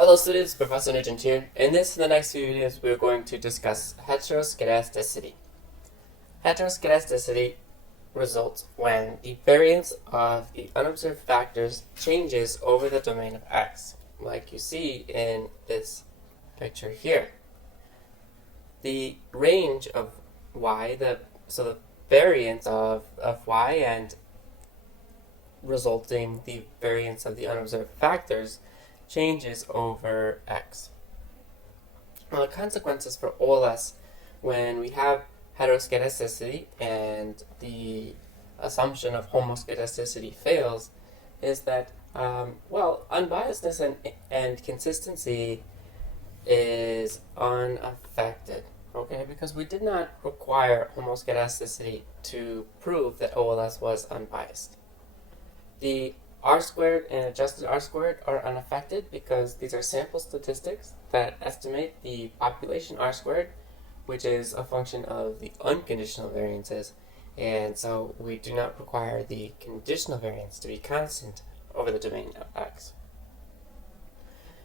Hello students, Professor Nugent here. In this and the next few videos, we're going to discuss heteroskedasticity. Heteroskedasticity results when the variance of the unobserved factors changes over the domain of X, like you see in this picture here. The range of Y, the variance of Y and resulting the variance of the unobserved factors changes over X. Well, the consequences for OLS when we have heteroskedasticity and the assumption of homoskedasticity fails is that, unbiasedness and consistency is unaffected, okay? Because we did not require homoskedasticity to prove that OLS was unbiased. The R-squared and adjusted R-squared are unaffected because these are sample statistics that estimate the population R-squared, which is a function of the unconditional variances, and so we do not require the conditional variance to be constant over the domain of X.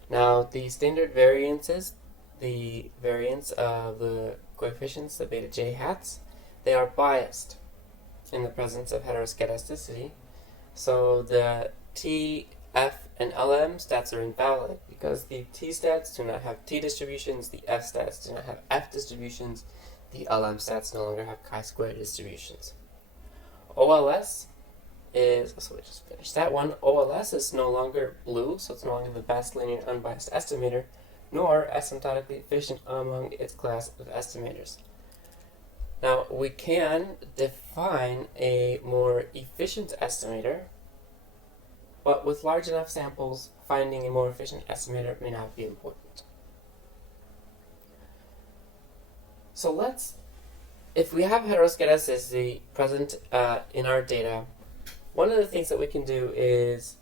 Now, the standard variances, the variance of the coefficients, the beta j hats, they are biased in the presence of heteroskedasticity. So the T, F, and LM stats are invalid because the T stats do not have T distributions, the F stats do not have F distributions, the LM stats no longer have chi-square distributions. OLS is, so we just finished that one, OLS is no longer blue, so it's no longer the best linear unbiased estimator, nor asymptotically efficient among its class of estimators. Now, we can define a more efficient estimator, but with large enough samples, finding a more efficient estimator may not be important. So if we have heteroskedasticity present in our data, one of the things that we can do is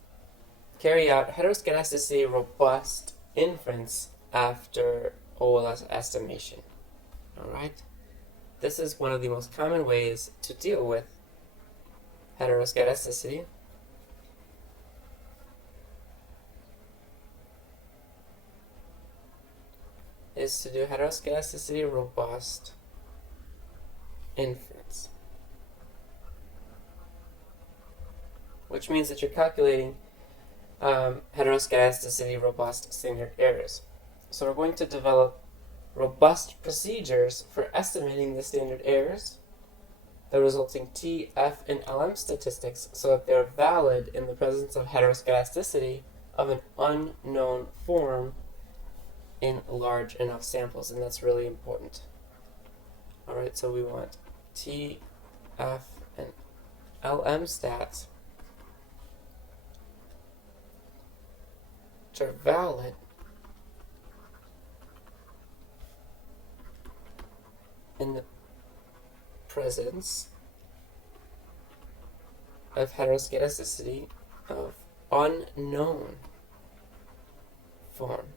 carry out heteroskedasticity-robust inference after OLS estimation. All right? This is one of the most common ways to deal with heteroskedasticity. Is to do heteroskedasticity-robust inference, which means that you're calculating heteroskedasticity-robust standard errors. So we're going to develop robust procedures for estimating the standard errors, the resulting T, F, and LM statistics, so that they're valid in the presence of heteroskedasticity of an unknown form in large enough samples, and that's really important. All right, so we want T, F, and LM stats which are valid in the presence of heteroskedasticity of unknown form.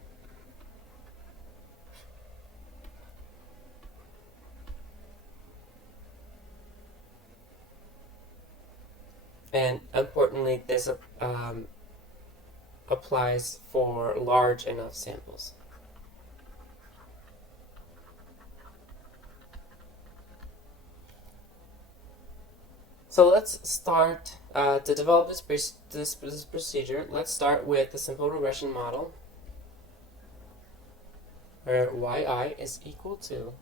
And importantly, this applies for large enough samples. So let's start to develop this procedure. Let's start with the simple regression model, where yi is equal to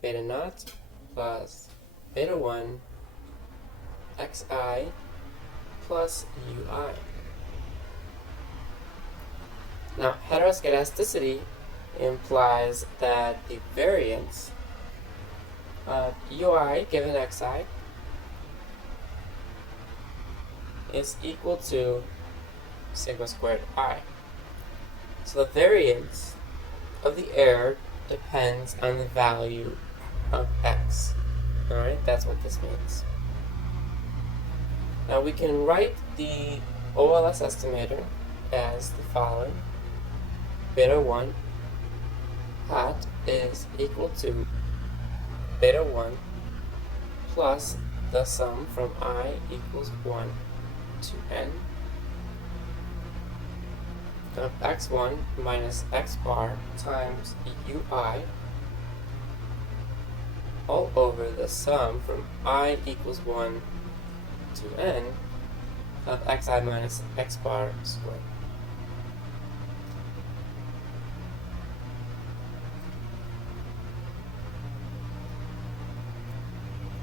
beta naught plus beta 1 xi plus ui. Now, heteroskedasticity implies that the variance of ui given xi is equal to sigma squared I. So the variance of the error depends on the value of x. Alright, that's what this means. Now we can write the OLS estimator as the following. Beta 1 hat is equal to beta 1 plus the sum from I equals 1 to n of x1 minus x bar times ui all over the sum from I equals 1 to n of xi minus x bar squared.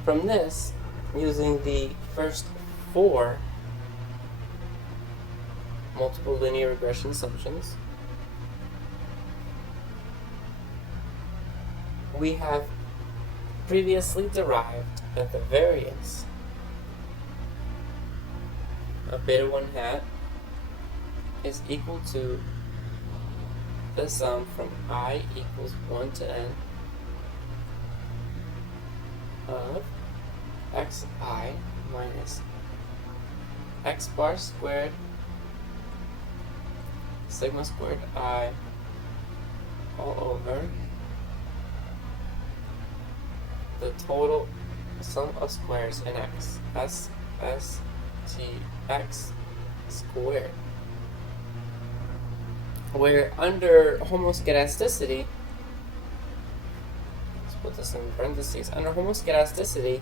From this, using the first 4 multiple linear regression assumptions, we have previously derived that the variance of beta 1 hat is equal to the sum from I equals 1 to n of xi minus x bar squared sigma squared I all over the total sum of squares in x, SSTX squared. Where under homoskedasticity, let's put this in parentheses, under homoskedasticity,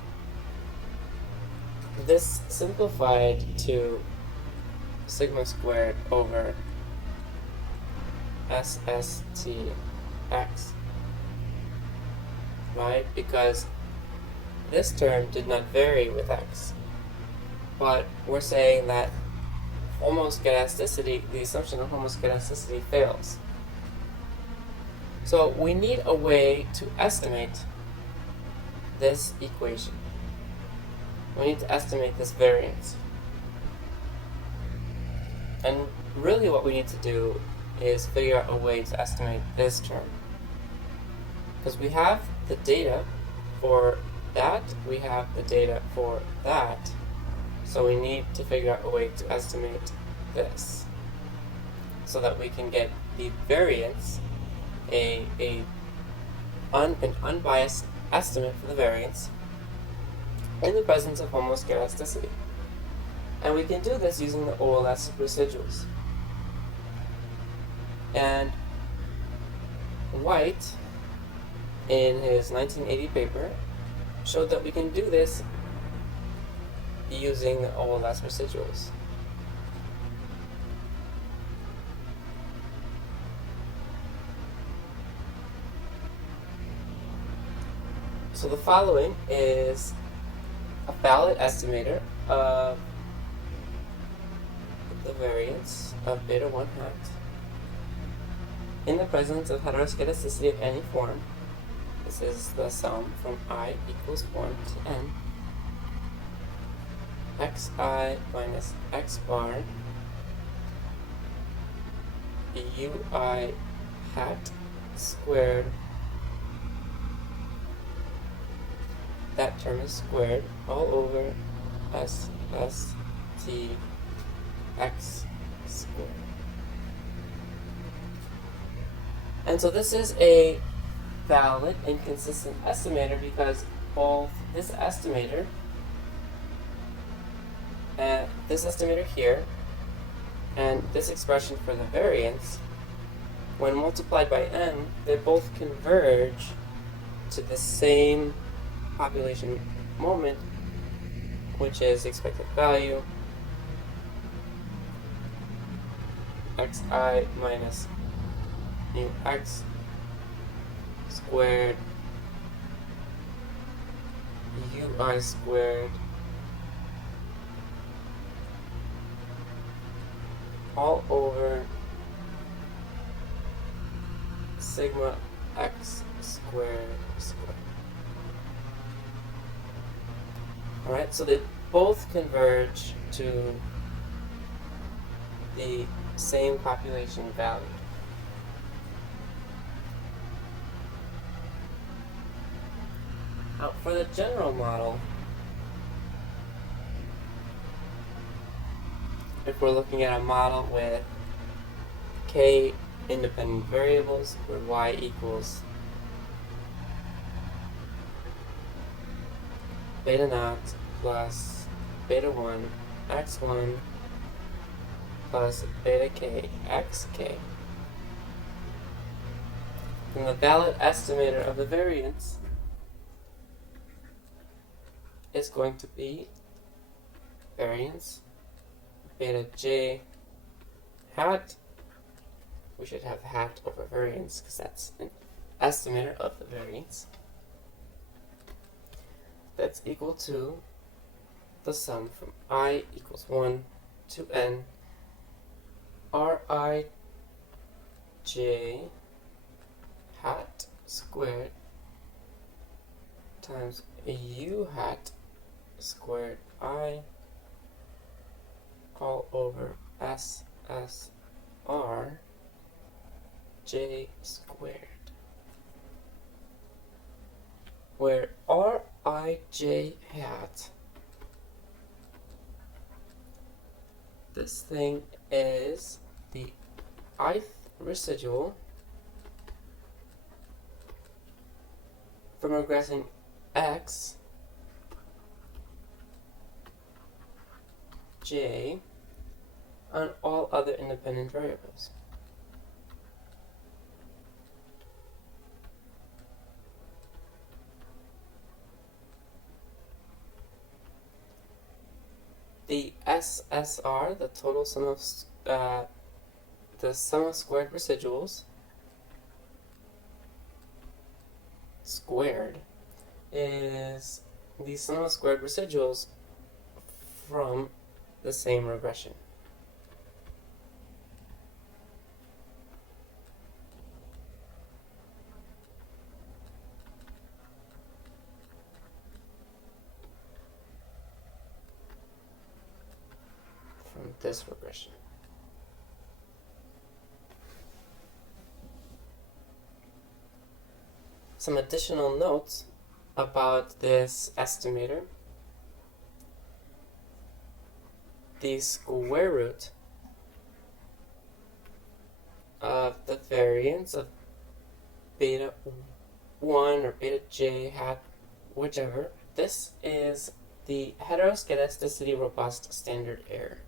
this simplified to sigma squared over SSTX, right? Because this term did not vary with x, but we're saying that homoskedasticity, the assumption of homoskedasticity fails. So we need a way to estimate this equation. We need to estimate this variance. And really what we need to do is figure out a way to estimate this term. Because we have the data for that, we have the data for that, so we need to figure out a way to estimate this so that we can get the variance, an unbiased estimate for the variance in the presence of homoskedasticity. And we can do this using the OLS residuals. And White, in his 1980 paper, showed that we can do this using the OLS residuals. So the following is a valid estimator of the variance of beta 1 hat in the presence of heteroskedasticity of any form. This is the sum from I equals 1 to n xi minus x bar ui hat squared. That term is squared all over SSTX squared. And so this is a valid and consistent estimator because both this estimator here and this expression for the variance, when multiplied by n, they both converge to the same population moment, which is expected value xi minus mu x squared ui squared all over sigma x squared. Alright, so they both converge to the same population value. Now, for the general model, if we're looking at a model with k independent variables where y equals beta naught plus beta 1 x1 plus beta k xk. And the valid estimator of the variance is going to be variance beta j hat. We should have hat over variance because that's an estimator of the variance. That's equal to the sum from I equals 1 to n Rij hat squared times u hat squared I all over SSR j squared, where Rij hat, this thing is the ith residual from regressing x j on all other independent variables. The SSR, the total sum of the sum of squared residuals squared, is the sum of squared residuals from the same regression. From this regression. Some additional notes about this estimator. The square root of the variance of beta 1 or beta j hat, whichever, this is the heteroskedasticity-robust standard error.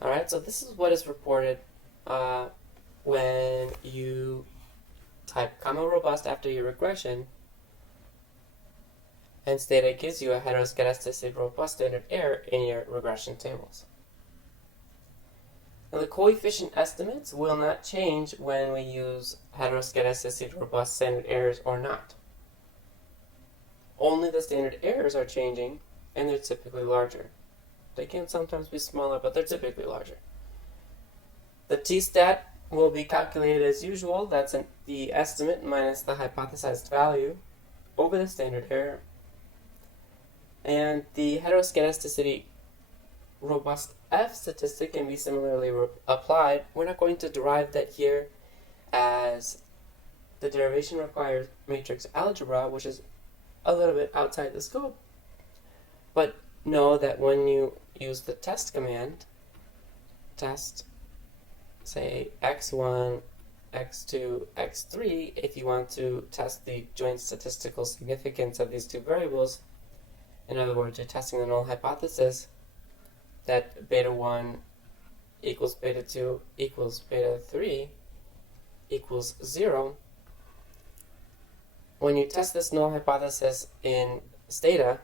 Alright, so this is what is reported when you type comma robust after your regression, and Stata gives you a heteroskedasticity-robust standard error in your regression tables. Now, the coefficient estimates will not change when we use heteroskedasticity-robust standard errors or not. Only the standard errors are changing, and they're typically larger. They can sometimes be smaller, but they're typically larger. The t-stat will be calculated as usual. That's the estimate minus the hypothesized value over the standard error. And the heteroskedasticity robust F statistic can be similarly applied. We're not going to derive that here, as the derivation requires matrix algebra, which is a little bit outside the scope. But know that when you use the test command, test, say x1, x2, x3, if you want to test the joint statistical significance of these two variables, in other words, you're testing the null hypothesis that beta 1 equals beta 2 equals beta 3 equals 0. When you test this null hypothesis in Stata,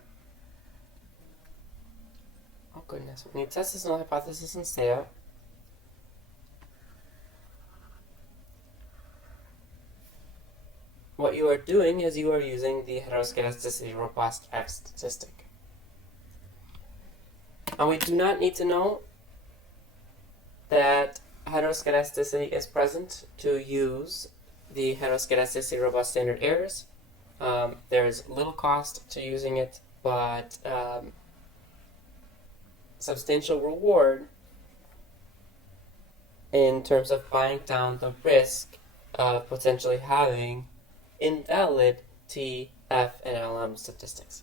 when you test this null hypothesis in Stata, what you are doing is you are using the heteroskedasticity-robust F statistic. And we do not need to know that heteroskedasticity is present to use the heteroskedasticity-robust standard errors. There's little cost to using it, but substantial reward in terms of buying down the risk of potentially having invalid T, F, and LM statistics.